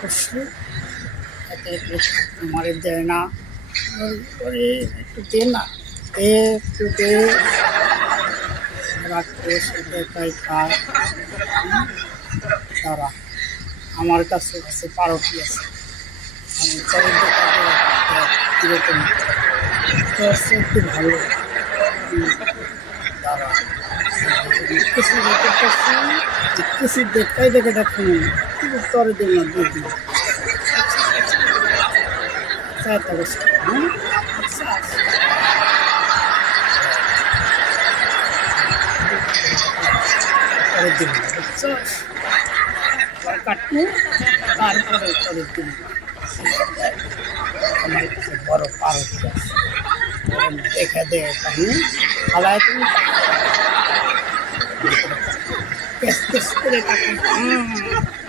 করছি, এতে একটু মারে দেয় না, ওরে একটু দে না, একটু দে, রাগ করে সেটা তাই খায়। তারা আমার কাছে আছে পারটি আছে, আমি চারির দোকানে কীরকম তো হচ্ছে একটু ভালো। তারা কিছু করতেছি, কিছু দেখাই দেখে দেখুন, কিন্তু তরে দিন না দিয়ে দিন সহায়তা করছে। হ্যাঁ পরের দিন বুঝছস, কাটবো তারপরে পরের দিন আমার কাছে বড় পারটি আছে, দেখে দে তখন খালায় তুমি কেস কেস করে কাটুন।